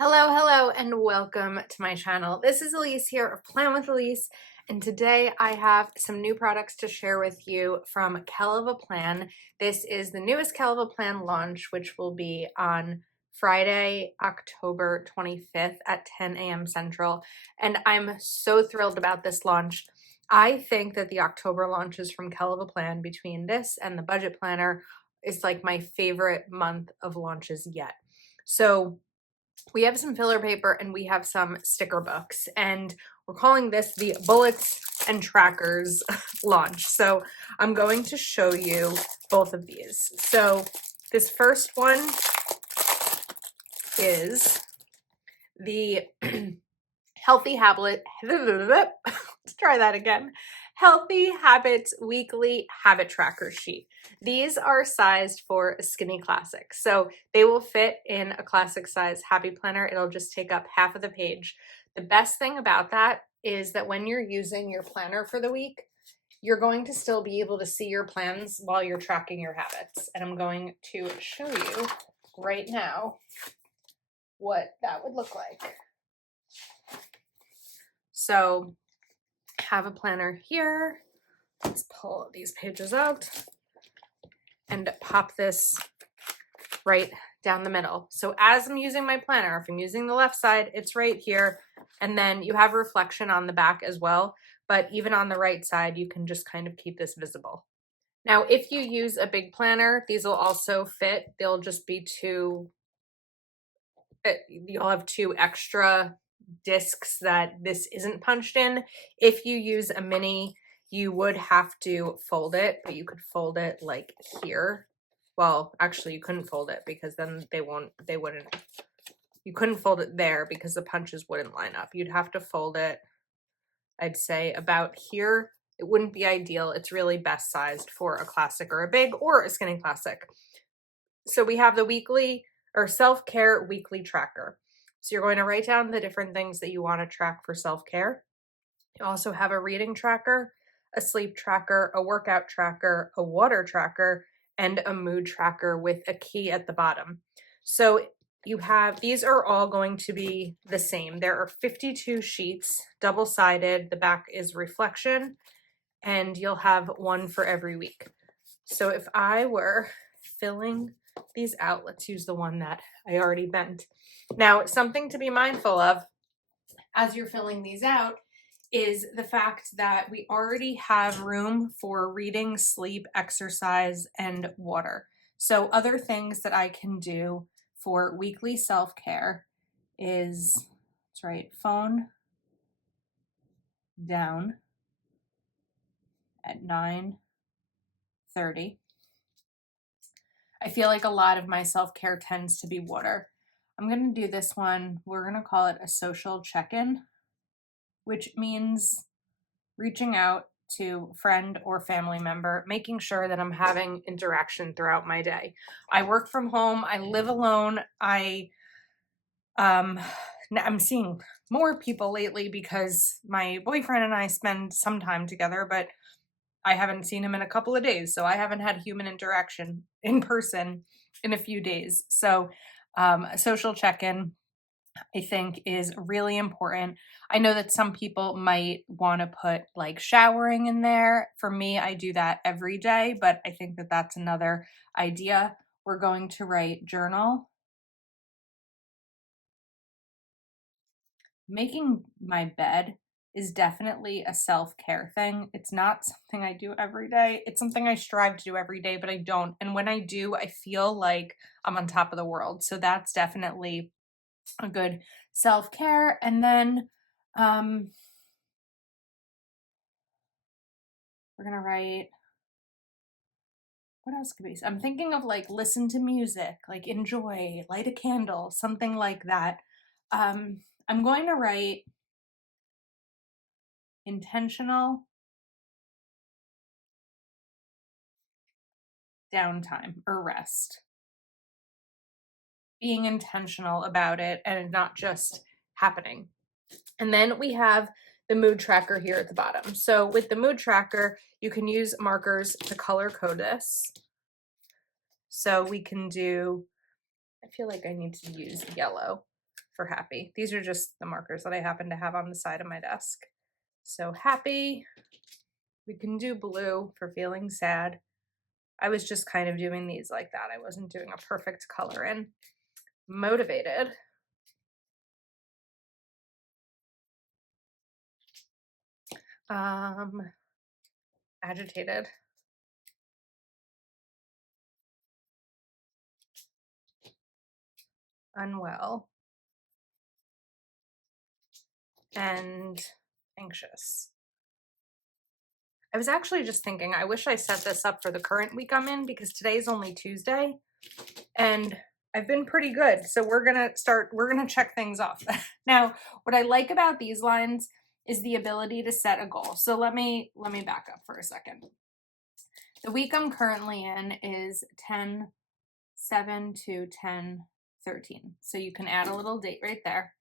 Hello, and welcome to my channel. This is Elise here of Plan with Elise, and today I have some new products to share with you from Kelava Plan. This is the newest Kelava Plan launch, which will be on Friday, October 25th at 10 a.m. Central, and I'm so thrilled about this launch. I think that the October launches from Kelava Plan, between this and the budget planner, is like my favorite month of launches yet. So we have some filler paper and we have some sticker books, and we're calling this the Bullets and Trackers launch. So I'm going to show you both of these. So this first one is the Healthy Habit, let's try that again. Healthy Habits Weekly Habit Tracker Sheet. These are sized for a skinny classic, so they will fit in a classic size Happy Planner. It'll just take up half of the page. The best thing about that is that when you're using your planner for the week, you're going to still be able to see your plans while you're tracking your habits. And I'm going to show you right now what that would look like. So have a planner here. Let's pull these pages out and pop this right down the middle. So as I'm using my planner, if I'm using the left side, it's right here. And then you have reflection on the back as well. But even on the right side, you can just kind of keep this visible. Now, if you use a big planner, these will also fit. They'll just be you'll have two extra discs that this isn't punched in. If you use a mini, you would have to fold it, but you could fold it like here. Well, actually you couldn't fold it because then you couldn't fold it there because the punches wouldn't line up. You'd have to fold it, I'd say about here. It wouldn't be ideal. It's really best sized for a classic or a big or a skinny classic. So we have the weekly or self-care weekly tracker. So you're going to write down the different things that you want to track for self-care. You also have a reading tracker, a sleep tracker, a workout tracker, a water tracker, and a mood tracker with a key at the bottom. So these are all going to be the same. There are 52 sheets, double-sided. The back is reflection, and you'll have one for every week. So if I were filling these out, let's use the one that I already bent. Now, something to be mindful of as you're filling these out is the fact that we already have room for reading, sleep, exercise, and water. So other things that I can do for weekly self-care is, let's write phone down at 9:30. I feel like a lot of my self-care tends to be water. I'm going to do this one. We're going to call it a social check-in, which means reaching out to friend or family member, making sure that I'm having interaction throughout my day. I work from home. I live alone. I'm seeing more people lately because my boyfriend and I spend some time together, but I haven't seen him in a couple of days, so I haven't had human interaction in person in a few days. So a social check-in, I think, is really important. I know that some people might want to put like showering in there. For me, I do that every day, but I think that that's another idea. We're going to write journal. Making my bed is definitely a self-care thing. It's not something I do every day. It's something I strive to do every day, but I don't. And when I do, I feel like I'm on top of the world. So that's definitely a good self-care. And then we're gonna write, what else could be? I'm thinking of like listen to music, like enjoy, light a candle, something like that. I'm going to write intentional downtime or rest. Being intentional about it and not just happening. And then we have the mood tracker here at the bottom. So with the mood tracker, you can use markers to color code this. So we can do, I feel like I need to use yellow. for happy. These are just the markers that I happen to have on the side of my desk. So happy. We can do blue for feeling sad. I was just kind of doing these like that. I wasn't doing a perfect color in. Motivated. Agitated. Unwell. And anxious. I was actually just thinking, I wish I set this up for the current week I'm in because today's only Tuesday and I've been pretty good. So we're going to check things off. Now, what I like about these lines is the ability to set a goal. So let me back up for a second. The week I'm currently in is 10/7 to 10/13. So you can add a little date right there.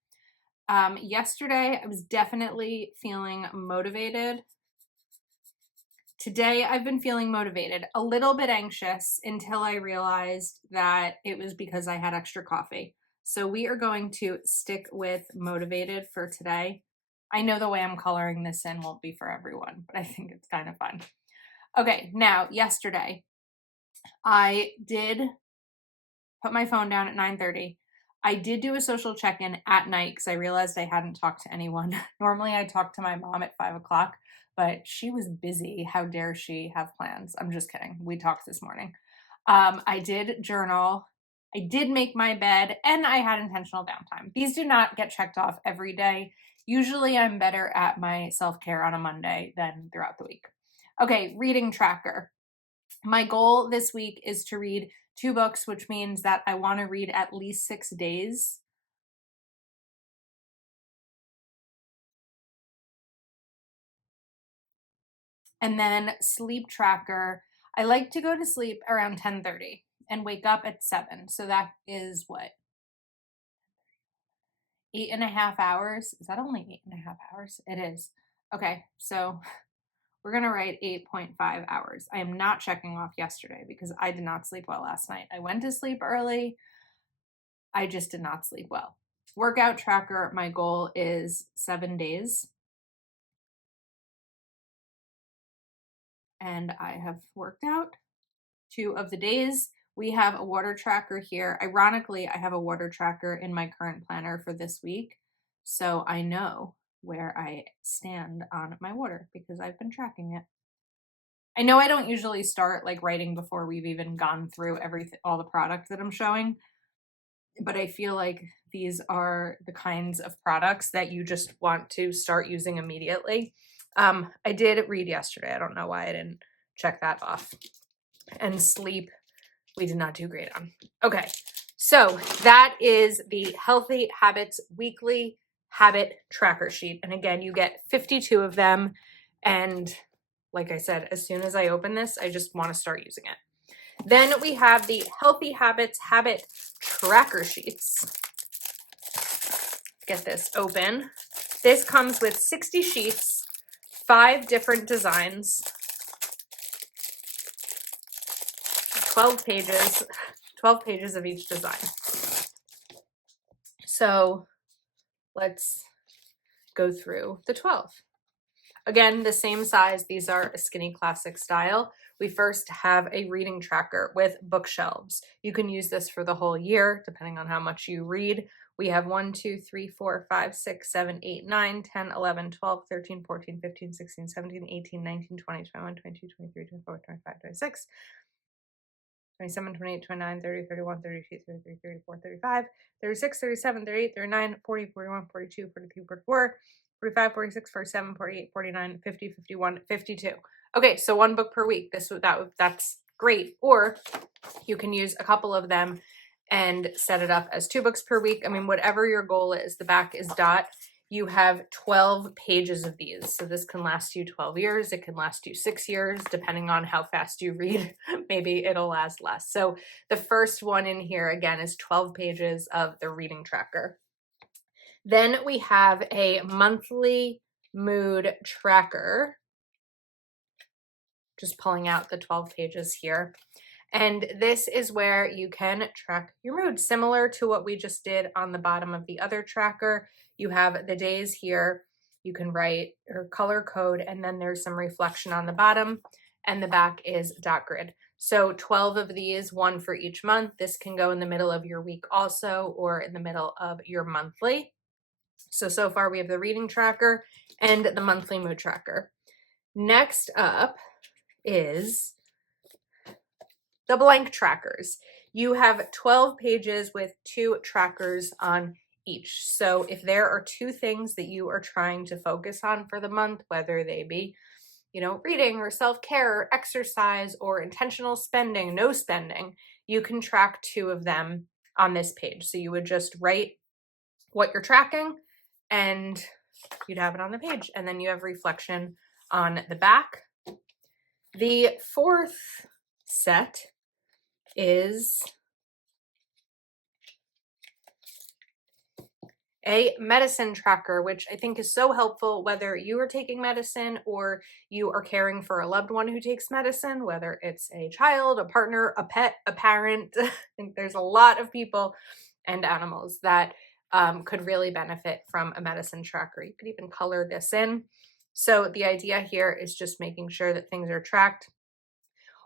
Yesterday, I was definitely feeling motivated. Today, I've been feeling motivated, a little bit anxious until I realized that it was because I had extra coffee. So we are going to stick with motivated for today. I know the way I'm coloring this in won't be for everyone, but I think it's kind of fun. Okay, now, yesterday, I did put my phone down at 9:30. I did do a social check-in at night because I realized I hadn't talked to anyone. Normally, I talk to my mom at 5 o'clock, but she was busy. How dare she have plans? I'm just kidding. We talked this morning. I did journal. I did make my bed, and I had intentional downtime. These do not get checked off every day. Usually, I'm better at my self-care on a Monday than throughout the week. Okay, reading tracker. My goal this week is to read 2 books, which means that I want to read at least 6 days. And then sleep tracker. I like to go to sleep around 10:30 and wake up at 7. So that is what? 8.5 hours. Is that only 8.5 hours? It is. Okay, so we're going to write 8.5 hours. I am not checking off yesterday because I did not sleep well last night. I went to sleep early. I just did not sleep well. Workout tracker, my goal is 7 days. And I have worked out 2 of the days. We have a water tracker here. Ironically, I have a water tracker in my current planner for this week. So I know where I stand on my water because I've been tracking it. I know I don't usually start like writing before we've even gone through all the product that I'm showing, but I feel like these are the kinds of products that you just want to start using immediately. I did read yesterday. I don't know why I didn't check that off. And sleep, we did not do great on. Okay, so that is the Healthy Habits Weekly Habit Tracker Sheet. And again, you get 52 of them. And like I said, as soon as I open this, I just want to start using it. Then we have the Healthy Habits Habit Tracker Sheets. Get this open. This comes with 60 sheets, 5 different designs, 12 pages of each design. So let's go through the 12. Again, the same size. These are a skinny classic style. We first have a reading tracker with bookshelves. You can use this for the whole year, depending on how much you read. We have 1, 2, 3, 4, 5, 6, 7, 8, 9, 10, 11, 12, 13, 14, 15, 16, 17, 18, 19, 20, 21, 22, 23, 24, 25, 26, 27, 28, 29, 30, 31, 32, 33, 34, 35, 36, 37, 38, 39, 40, 41, 42, 43, 44, 45, 46, 47, 48, 49, 50, 51, 52. Okay, so 1 book per week. That's great. Or you can use a couple of them and set it up as 2 books per week. I mean, whatever your goal is. The back is dot. You have 12 pages of these. So this can last you 12 years. It can last you 6 years, depending on how fast you read. Maybe it'll last less. So the first one in here, again, is 12 pages of the reading tracker. Then we have a monthly mood tracker. Just pulling out the 12 pages here. And this is where you can track your mood, similar to what we just did on the bottom of the other tracker. You have the days here. You can write or color code, and then there's some reflection on the bottom, and the back is dot grid. So 12 of these, one for each month. This can go in the middle of your week also, or in the middle of your monthly. So far we have the reading tracker and the monthly mood tracker. Next up is the blank trackers. You have 12 pages with 2 trackers on each. So if there are 2 things that you are trying to focus on for the month, whether they be, reading or self-care or exercise or intentional spending, no spending, you can track 2 of them on this page. So you would just write what you're tracking and you'd have it on the page. And then you have reflection on the back. The 4th set is a medicine tracker, which I think is so helpful whether you are taking medicine or you are caring for a loved one who takes medicine, whether it's a child, a partner, a pet, a parent. I think there's a lot of people and animals that could really benefit from a medicine tracker. You could even color this in. So the idea here is just making sure that things are tracked.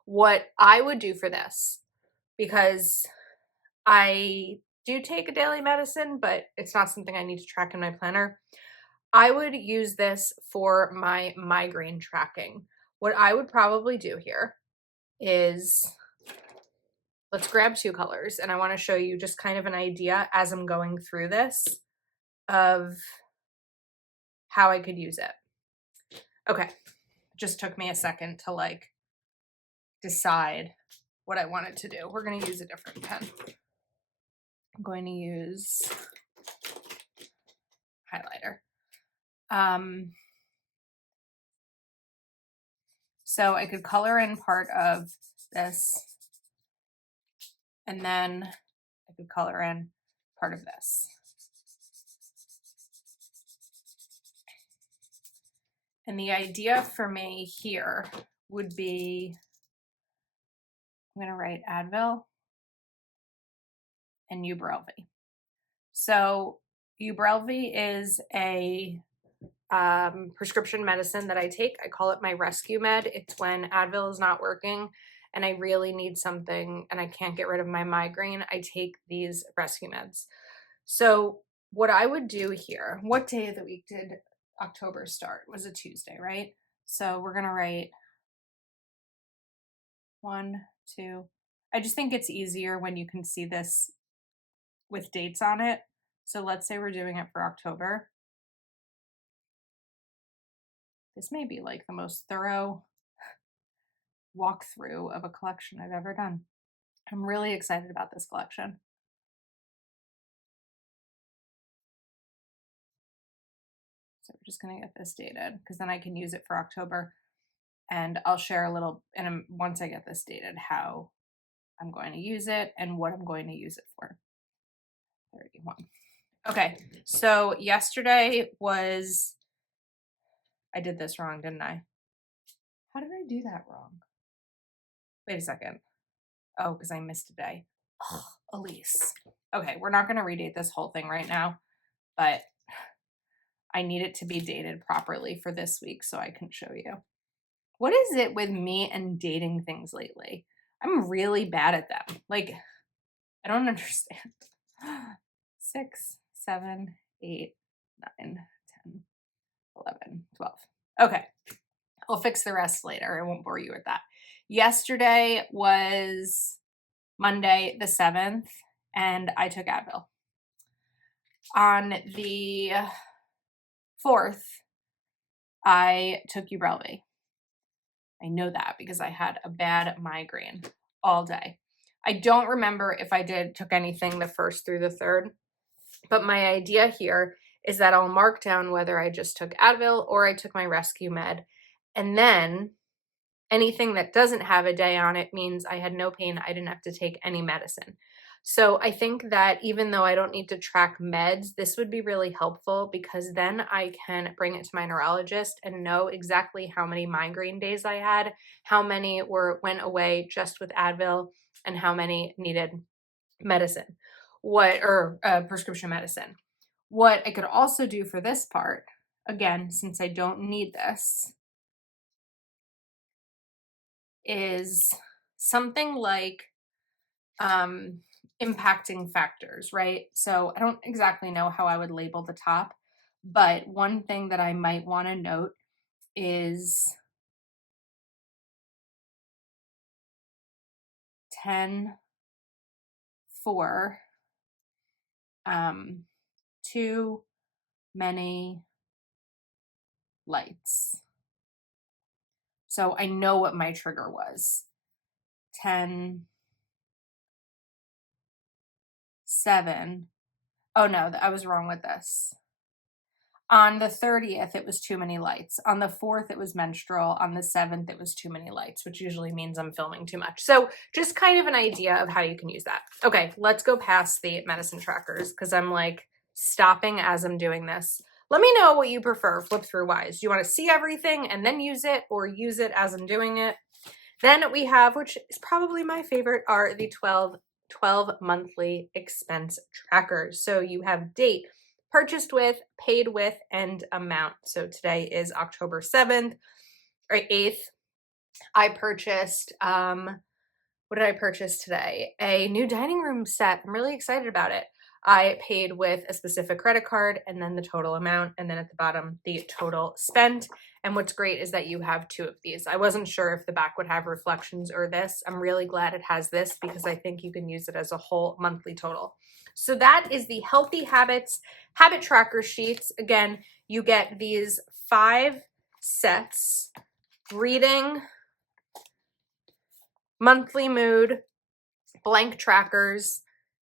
What I would do for this, because I do take a daily medicine, but it's not something I need to track in my planner, I would use this for my migraine tracking. What I would probably do here is, let's grab 2 colors, and I want to show you just kind of an idea as I'm going through this of how I could use it. Okay, just took me a second to decide what I wanted to do. We're going to use a different pen. I'm going to use highlighter. So I could color in part of this, and then I could color in part of this. And the idea for me here would be, I'm going to write Advil and Ubrelvy. So Ubrelvy is a prescription medicine that I take. I call it my rescue med. It's when Advil is not working and I really need something and I can't get rid of my migraine. I take these rescue meds. So what I would do here, what day of the week did October start? It was a Tuesday, right? So we're going to write 1, 2. I just think it's easier when you can see this with dates on it. So let's say we're doing it for October. This may be like the most thorough walkthrough of a collection I've ever done. I'm really excited about this collection. So we're just going to get this dated because then I can use it for October. And I'll share a little, and once I get this dated, how I'm going to use it and what I'm going to use it for. 31. Okay, so yesterday was, I did this wrong, didn't I? How did I do that wrong? Wait a second. Oh, because I missed a day. Oh, Elise. Okay, we're not going to redate this whole thing right now, but I need it to be dated properly for this week so I can show you. What is it with me and dating things lately? I'm really bad at them. I don't understand. 6, 7, 8, 9, 10, 11, 12. Okay, I'll fix the rest later. I won't bore you with that. Yesterday was Monday the 7th, and I took Advil. On the 4th, I took Ubrelvy. I know that because I had a bad migraine all day. I don't remember if I took anything the 1st through the 3rd, but my idea here is that I'll mark down whether I just took Advil or I took my rescue med. And then anything that doesn't have a day on it means I had no pain. I didn't have to take any medicine. So I think that even though I don't need to track meds, this would be really helpful because then I can bring it to my neurologist and know exactly how many migraine days I had, how many went away just with Advil, and how many needed medicine. Prescription medicine. What I could also do for this part, again, since I don't need this, is something like impacting factors, right? So I don't exactly know how I would label the top, but one thing that I might want to note is 10, 4, too many lights. So I know what my trigger was. 10, 7. Oh no, I was wrong with this. On the 30th, it was too many lights. On the 4th, it was menstrual. On the 7th, it was too many lights, which usually means I'm filming too much. So just kind of an idea of how you can use that. Okay, let's go past the medicine trackers because I'm like stopping as I'm doing this. Let me know what you prefer flip through wise. Do you want to see everything and then use it, or use it as I'm doing it? Then we have, which is probably my favorite, are the 12 monthly expense trackers. So you have date, purchased with, paid with, and amount. So today is October 7th or 8th. I purchased, what did I purchase today? A new dining room set. I'm really excited about it. I paid with a specific credit card and then the total amount, and then at the bottom, the total spent. And what's great is that you have 2 of these. I wasn't sure if the back would have reflections or this. I'm really glad it has this because I think you can use it as a whole monthly total. So that is the Healthy Habits habit tracker sheets. Again, you get these 5 sets: reading, monthly mood, blank trackers,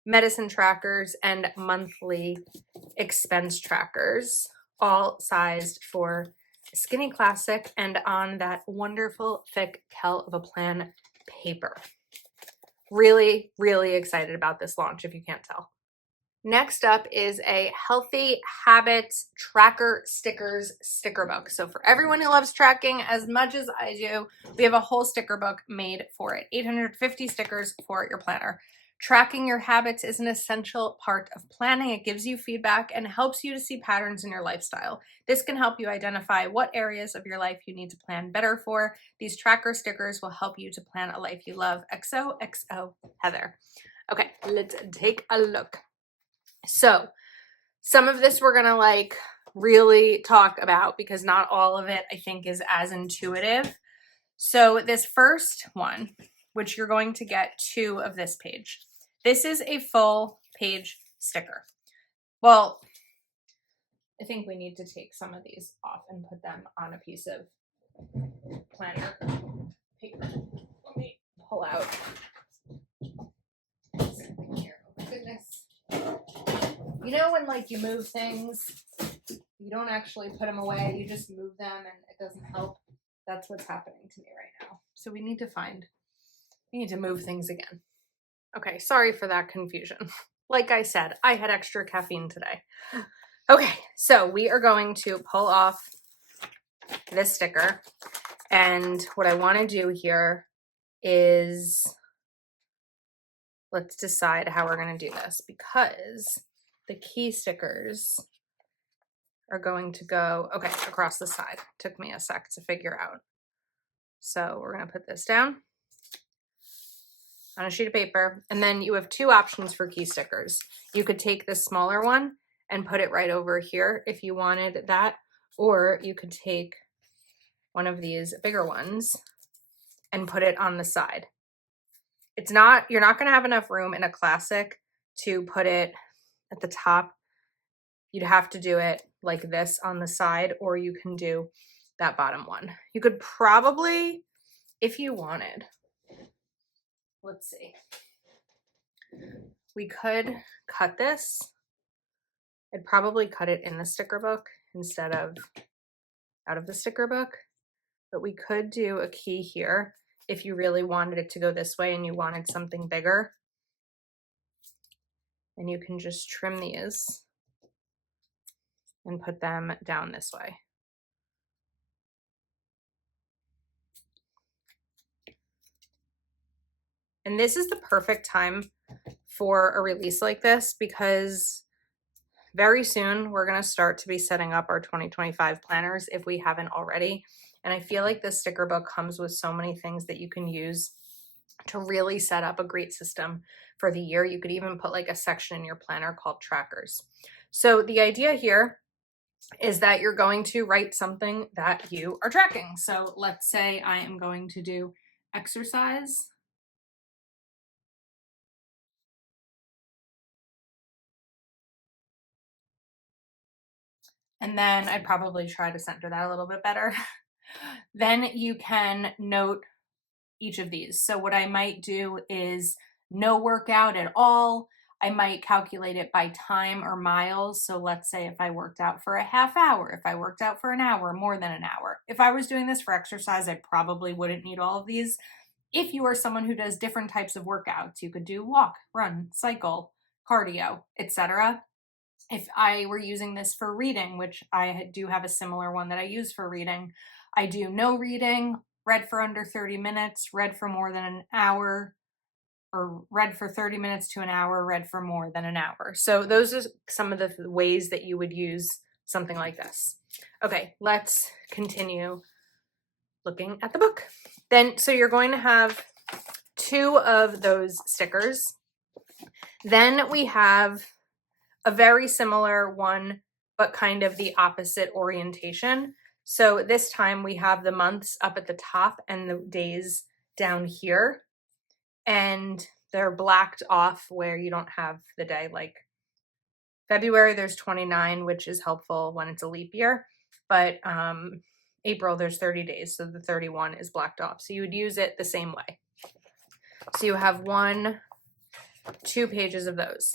medicine trackers, and monthly expense trackers, all sized for Skinny Classic and on that wonderful thick Kell of a Plan paper. Really, really excited about this launch if you can't tell. Next up is a Healthy Habits Tracker Stickers sticker book. So for everyone who loves tracking as much as I do, we have a whole sticker book made for it. 850 stickers for your planner. Tracking your habits is an essential part of planning. It gives you feedback and helps you to see patterns in your lifestyle. This can help you identify what areas of your life you need to plan better for. These tracker stickers will help you to plan a life you love. XOXO Heather. Okay, let's take a look. So some of this we're gonna like really talk about because not all of it I think is as intuitive. So this first one, which you're going to get 2 of this page, this is a full page sticker. Well, I think we need to take some of these off and put them on a piece of planner paper. Let me pull out something here. Oh my goodness. You know when like you move things, you don't actually put them away, you just move them and it doesn't help? That's what's happening to me right now. So we need to move things again. Okay, sorry for that confusion. Like I said, I had extra caffeine today. Okay, so we are going to pull off this sticker. And what I want to do here is, let's decide how we're going to do this, because the key stickers are going to go, okay, across the side. Took me a sec to figure out. So we're going to put this down on a sheet of paper, and then you have 2 options for key stickers. You could take this smaller one and put it right over here if you wanted that, or you could take one of these bigger ones and put it on the side. You're not going to have enough room in a classic to put it at the top. You'd have to do it like this on the side, or you can do that bottom one. You could probably, if you wanted, let's see, we could cut this. I'd probably cut it in the sticker book instead of out of the sticker book, but we could do a key here if you really wanted it to go this way and you wanted something bigger. And you can just trim these and put them down this way. And this is the perfect time for a release like this because very soon we're going to start to be setting up our 2025 planners if we haven't already. And I feel like this sticker book comes with so many things that you can use to really set up a great system for the year. You could even put like a section in your planner called trackers. So the idea here is that you're going to write something that you are tracking. So let's say I am going to do exercise. And then I'd probably try to center that a little bit better. Then you can note each of these. So what I might do is no workout at all. I might calculate it by time or miles. So let's say if I worked out for a half hour, if I worked out for an hour, more than an hour. If I was doing this for exercise, I probably wouldn't need all of these. If you are someone who does different types of workouts, you could do walk, run, cycle, cardio, etc. If I were using this for reading, which I do have a similar one that I use for reading, I do no reading, read for under 30 minutes, read for more than an hour, or read for 30 minutes to an hour, read for more than an hour. So those are some of the ways that you would use something like this. Okay, let's continue looking at the book. Then, so you're going to have 2 of those stickers. Then we have a very similar one, but kind of the opposite orientation. So this time we have the months up at the top and the days down here. And they're blacked off where you don't have the day. Like February, there's 29, which is helpful when it's a leap year. But April, there's 30 days. So the 31 is blacked off. So you would use it the same way. So you have 1, 2 pages of those.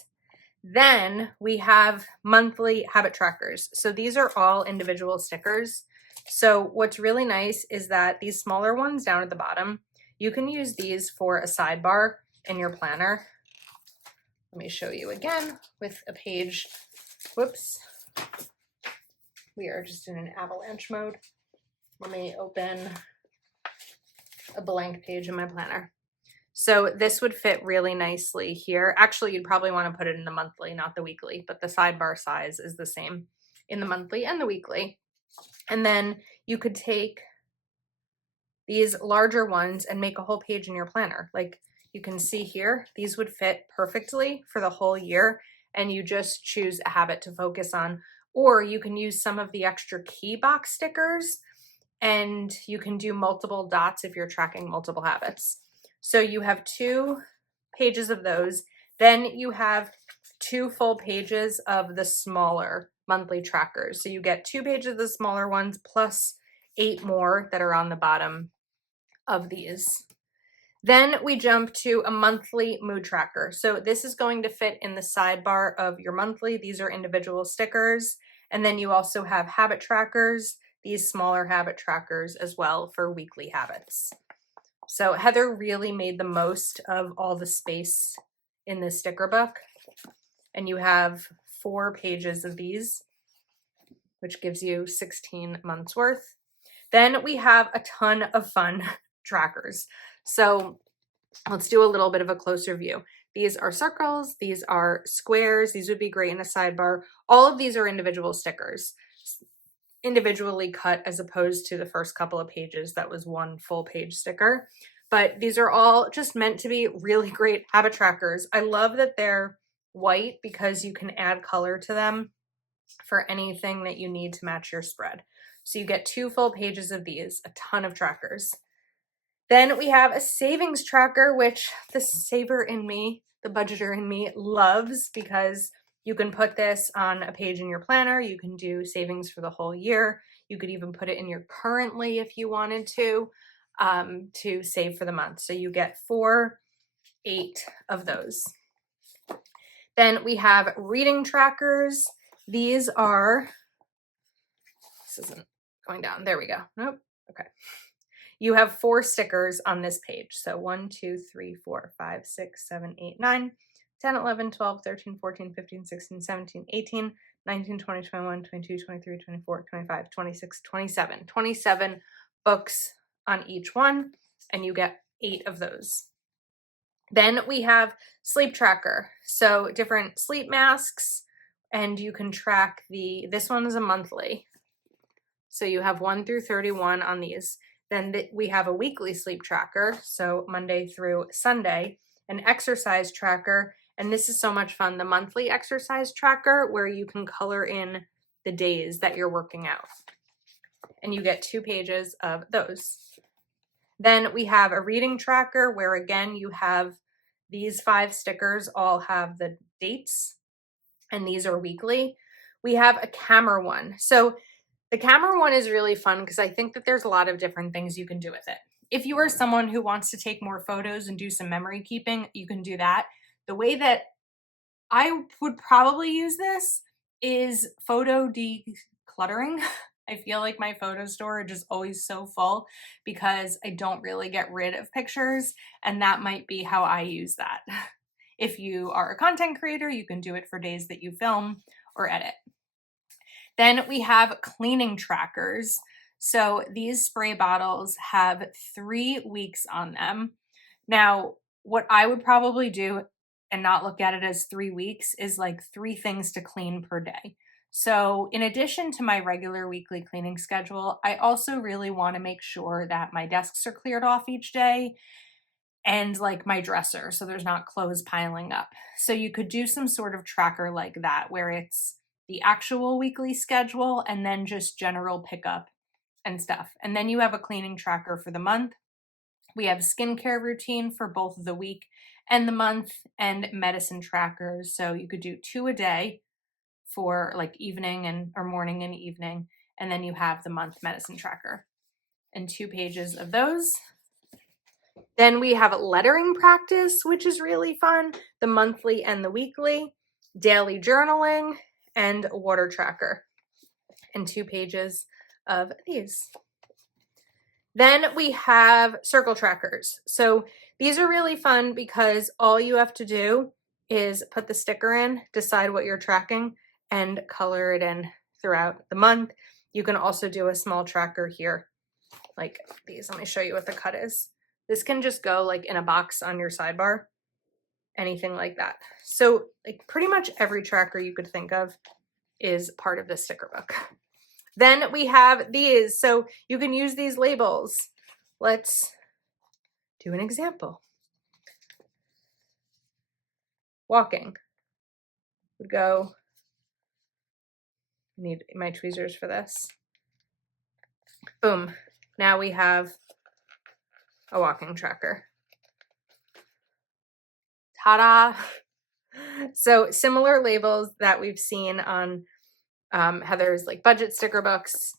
Then we have monthly habit trackers. So these are all individual stickers. So what's really nice is that these smaller ones down at the bottom, you can use these for a sidebar in your planner. Let me show you again with a page. Whoops. We are just in an avalanche mode. Let me open a blank page in my planner. So this would fit really nicely here. Actually, you'd probably want to put it in the monthly, not the weekly, but the sidebar size is the same in the monthly and the weekly. And then you could take these larger ones and make a whole page in your planner. Like you can see here, these would fit perfectly for the whole year, and you just choose a habit to focus on. Or you can use some of the extra key box stickers, and you can do multiple dots if you're tracking multiple habits. So you have 2 pages of those. Then you have 2 full pages of the smaller monthly trackers. So you get 2 pages of the smaller ones plus 8 more that are on the bottom of these. Then we jump to a monthly mood tracker. So this is going to fit in the sidebar of your monthly. These are individual stickers. And then you also have habit trackers, these smaller habit trackers as well for weekly habits. So Heather really made the most of all the space in this sticker book. And you have 4 pages of these, which gives you 16 months worth. Then we have a ton of fun trackers. So let's do a little bit of a closer view. These are circles, these are squares, these would be great in a sidebar. All of these are individual stickers, individually cut as opposed to the first couple of pages that was 1 full page sticker. But these are all just meant to be really great habit trackers. I love that they're white because you can add color to them for anything that you need to match your spread. So you get 2 full pages of these, a ton of trackers. Then we have a savings tracker, which the saver in me, the budgeter in me, loves because you can put this on a page in your planner. You can do savings for the whole year. You could even put it in your currently if you wanted to save for the month. So you get 4, 8 of those. Then we have reading trackers. These are, this isn't going down. There we go. Nope. Okay. You have 4 stickers on this page. So 1, 2, 3, 4, 5, 6, 7, 8, 9, 10, 11, 12, 13, 14, 15, 16, 17, 18, 19, 20, 21, 22, 23, 24, 25, 26, 27. 27 books on each one, and you get 8 of those. Then we have sleep tracker. So different sleep masks, and you can track this one is a monthly. So you have 1 through 31 on these. Then we have a weekly sleep tracker, so Monday through Sunday, an exercise tracker, and this is so much fun, the monthly exercise tracker where you can color in the days that you're working out. And you get 2 pages of those. Then we have a reading tracker where again you have these 5 stickers all have the dates, and these are weekly. We have a camera one. So the camera one is really fun because I think that there's a lot of different things you can do with it. If you are someone who wants to take more photos and do some memory keeping, you can do that. The way that I would probably use this is photo decluttering. I feel like my photo storage is always so full because I don't really get rid of pictures, and that might be how I use that. If you are a content creator, you can do it for days that you film or edit. Then we have cleaning trackers. So these spray bottles have 3 weeks on them. Now, what I would probably do and not look at it as 3 weeks is like 3 things to clean per day. So in addition to my regular weekly cleaning schedule, I also really want to make sure that my desks are cleared off each day and like my dresser, so there's not clothes piling up. So you could do some sort of tracker like that where it's the actual weekly schedule and then just general pickup and stuff. And then you have a cleaning tracker for the month. We have skincare routine for both the week and the month, and medicine trackers. So you could do 2 a day for like evening or morning and evening. And then you have the month medicine tracker and 2 pages of those. Then we have lettering practice, which is really fun, the monthly and the weekly, daily journaling, and water tracker, and 2 pages of these. Then we have circle trackers. So these are really fun because all you have to do is put the sticker in, decide what you're tracking, and color it in throughout the month. You can also do a small tracker here, like these. Let me show you what the cut is. This can just go like in a box on your sidebar, anything like that. So like pretty much every tracker you could think of is part of this sticker book. Then we have these. So you can use these labels. Let's do an example. Walking would go, I need my tweezers for this. Boom. Now we have a walking tracker. Ta-da! So similar labels that we've seen on Heather's like budget sticker books.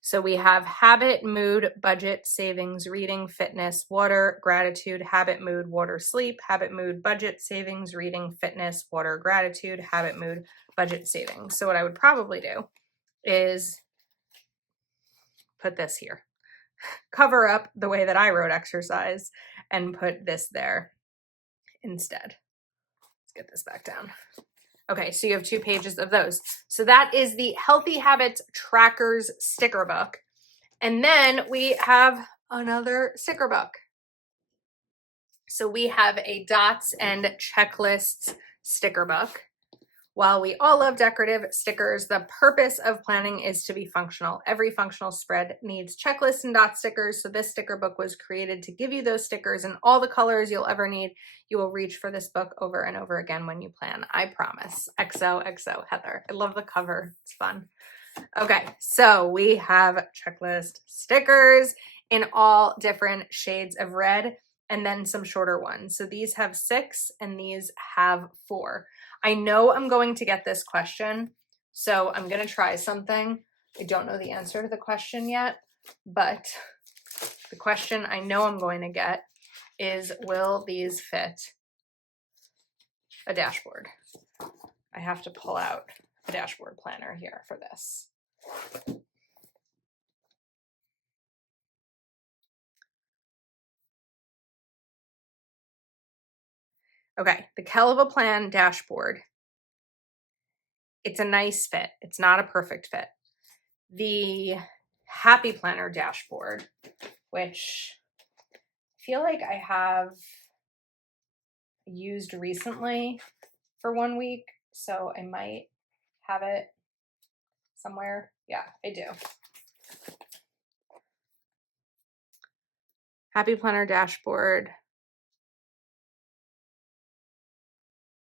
So we have habit, mood, budget, savings, reading, fitness, water, gratitude, habit, mood, water, sleep, habit, mood, budget, savings, reading, fitness, water, gratitude, habit, mood, budget, savings. So what I would probably do is put this here, cover up the way that I wrote exercise and put this there instead. Let's get this back down. Okay, so you have 2 pages of those. So that is the Healthy Habits Trackers sticker book. And then we have another sticker book. So we have a dots and checklists sticker book. While we all love decorative stickers, the purpose of planning is to be functional. Every functional spread needs checklists and dot stickers. So this sticker book was created to give you those stickers in all the colors you'll ever need. You will reach for this book over and over again when you plan. I promise. XOXO Heather. I love the cover. It's fun. Okay, so we have checklist stickers in all different shades of red and then some shorter ones. So these have 6 and these have 4. I know I'm going to get this question, so I'm going to try something. I don't know the answer to the question yet, but the question I know I'm going to get is, will these fit a dashboard? I have to pull out a dashboard planner here for this. Okay, the Canva Plan dashboard. It's a nice fit. It's not a perfect fit. The Happy Planner dashboard, which I feel like I have used recently for 1 week, so I might have it somewhere. Yeah, I do. Happy Planner dashboard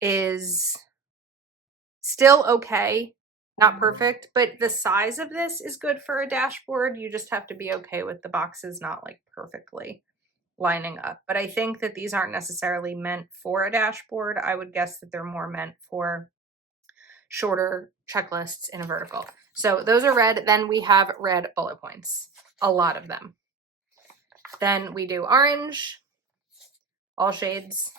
is still okay, not perfect, but the size of this is good for a dashboard. You just have to be okay with the boxes not like perfectly lining up. But I think that these aren't necessarily meant for a dashboard. I would guess that they're more meant for shorter checklists in a vertical. So those are red. Then we have red bullet points, a lot of them. Then we do orange, all shades,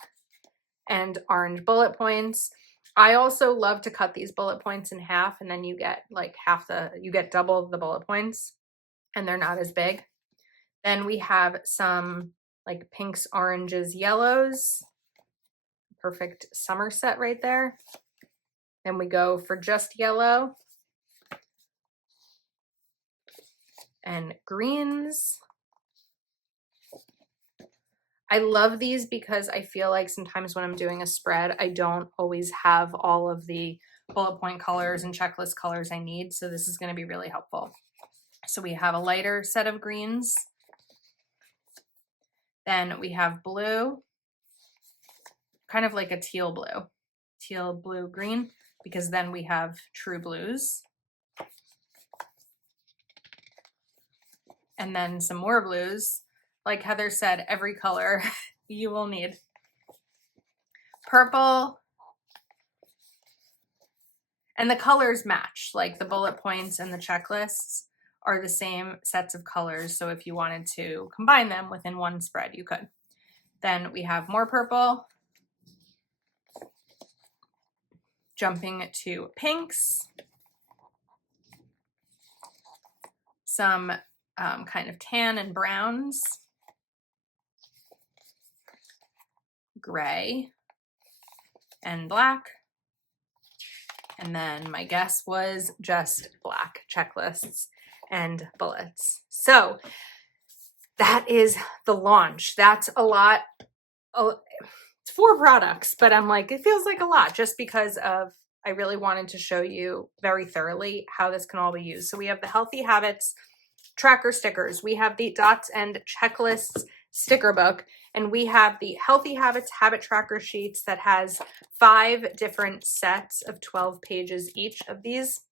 and orange bullet points. I also love to cut these bullet points in half, and then you get like you get double the bullet points, and they're not as big. Then we have some like pinks, oranges, yellows. Perfect summer set right there. Then we go for just yellow and greens. I love these because I feel like sometimes when I'm doing a spread, I don't always have all of the bullet point colors and checklist colors I need. So this is going to be really helpful. So we have a lighter set of greens. Then we have blue, kind of like a teal blue, green, because then we have true blues. And then some more blues. Like Heather said, every color you will need. Purple. And the colors match, like the bullet points and the checklists are the same sets of colors. So if you wanted to combine them within one spread, you could. Then we have more purple. Jumping to pinks. Some kind of tan and browns. Gray and black. And then my guess was just black checklists and bullets. So that is the launch. That's a lot. It's 4 products, but I'm like, it feels like a lot just because of, I really wanted to show you very thoroughly how this can all be used. So we have the Healthy Habits tracker stickers. We have the Dots and Checklists sticker book, and we have the Healthy Habits habit tracker sheets that has 5 different sets of 12 pages each of these.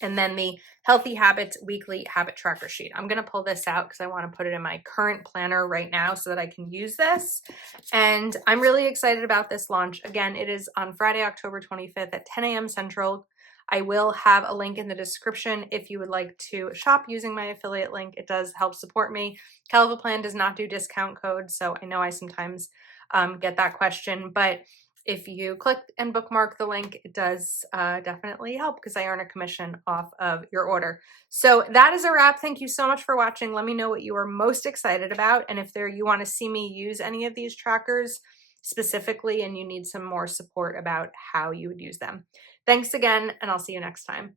And then the Healthy Habits weekly habit tracker sheet. I'm going to pull this out because I want to put it in my current planner right now so that I can use this. And I'm really excited about this launch. Again, it is on Friday, October 25th at 10 a.m. Central. I will have a link in the description if you would like to shop using my affiliate link. It does help support me. Canva Plan does not do discount codes, so I know I sometimes get that question, but if you click and bookmark the link, it does definitely help because I earn a commission off of your order. So that is a wrap. Thank you so much for watching. Let me know what you are most excited about, and if you want to see me use any of these trackers specifically and you need some more support about how you would use them. Thanks again, and I'll see you next time.